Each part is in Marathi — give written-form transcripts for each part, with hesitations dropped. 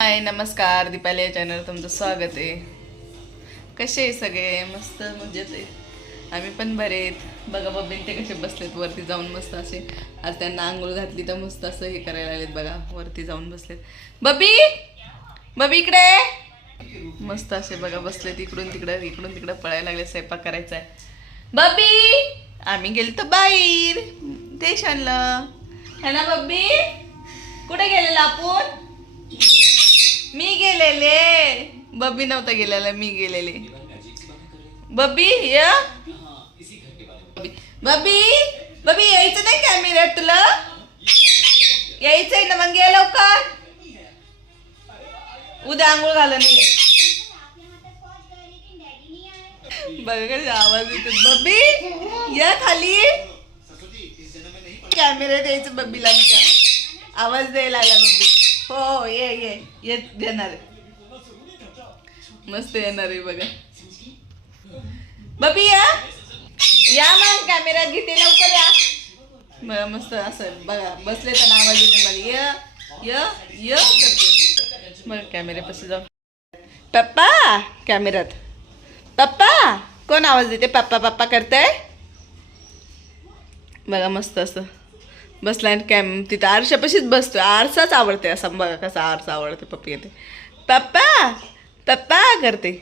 हाय नमस्कार, दीपाली या चॅनल तुमचं स्वागत आहे. कसे आहे सगळे? मस्त मजेत आहे. आम्ही पण बरे आहेत. बघा बब्बीन ते कसे बसलेत वरती जाऊन मस्त असे. आज त्यांना आंघोळ घातली तर मस्त असं हे करायला लागलेत. बघा वरती जाऊन बसलेत. बब्बी बब्बी इकडे मस्त असे बघा बसलेत. इकडून तिकडं पळायला लागले. स्वयंपाक करायचा आहे. बब्बी आम्ही गेलो तर बाहेर स्टेशनला है ना. बब्बी कुठे गेलेला आपण? मी गेलेले. बब्बी नव्हता गेलेला, मी गेलेले. बब्बी या बब्बी बब्बी यायचं नाही कॅमेऱ्यात तुला? यायचंय ना मग ये लवकर. उद्या आंघोळ घाला नाही. बघा कसे आवाज येतात. बब्बी या खाली. कॅमेऱ्यात यायचं बब्बीला आमच्या. आवाज द्यायला लागला बब्बी. हो ये देणार आहे. मस्त येणार आहे बघा. बब्बी या मग कॅमेऱ्यात घेते लवकर या. बघा मस्त असं बघा बसले तर आवाज येते मला. य करते बघा कॅमेऱ्यापाशी जाऊ. पप्पा कॅमेऱ्यात. पप्पा कोण आवाज देते? पप्पा पप्पा करताय बघा. मस्त असं बसलाय तिथं आरशापाशीच बसतोय. आरसाच आवडते असं बघा. कसा आरसा आवडते पप्पी येते. पप्पा पप्पा करते.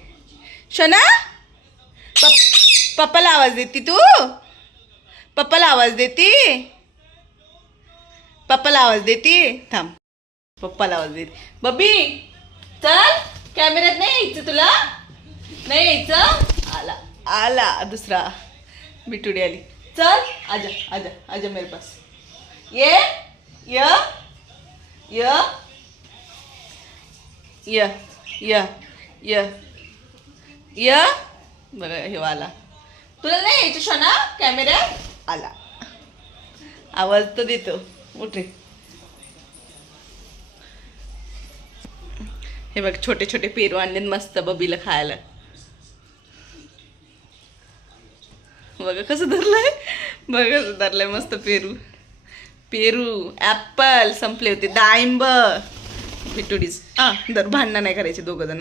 शना पप्पाला आवाज देती तू? पप्पाला आवाज देती? पप्पाला आवाज देती? थांब पप्पाला आवाज देते. बब्बी चल कॅमेऱ्यात नाही यायचं तुला. नाही यायचं. आला आला दुसरा बिटुडी आली. चल आजा आजा आजा मेरे पास. ये य य य य य य बघा हे वाला. तुला नाही यायचं शोना कॅमेऱ्यात? आला आवाज तर देतो. उठे. हे बघ छोटे छोटे पेरू आणले मस्त बबीला खायला. बघा कसं धरलंय. बघा कसं धरलंय मस्त पेरू. पेरू ऍपल संपले होते. डाळिंब बिटुडीज दर भांडणं नाही करायचे दोघं जण.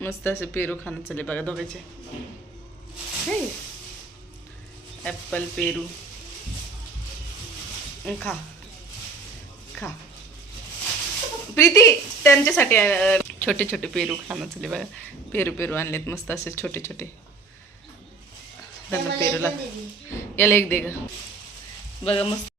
मस्त असे पेरू खाणं चालले बघा दोघांचे. ऍपल पेरू खा खा. प्रीती त्यांच्यासाठी छोटे छोटे पेरू खाणं चालले बघा. पेरू आणलेत मस्त असे छोटे छोटे. त्यांना पेरूला याला एक दे ग. बघा मस्त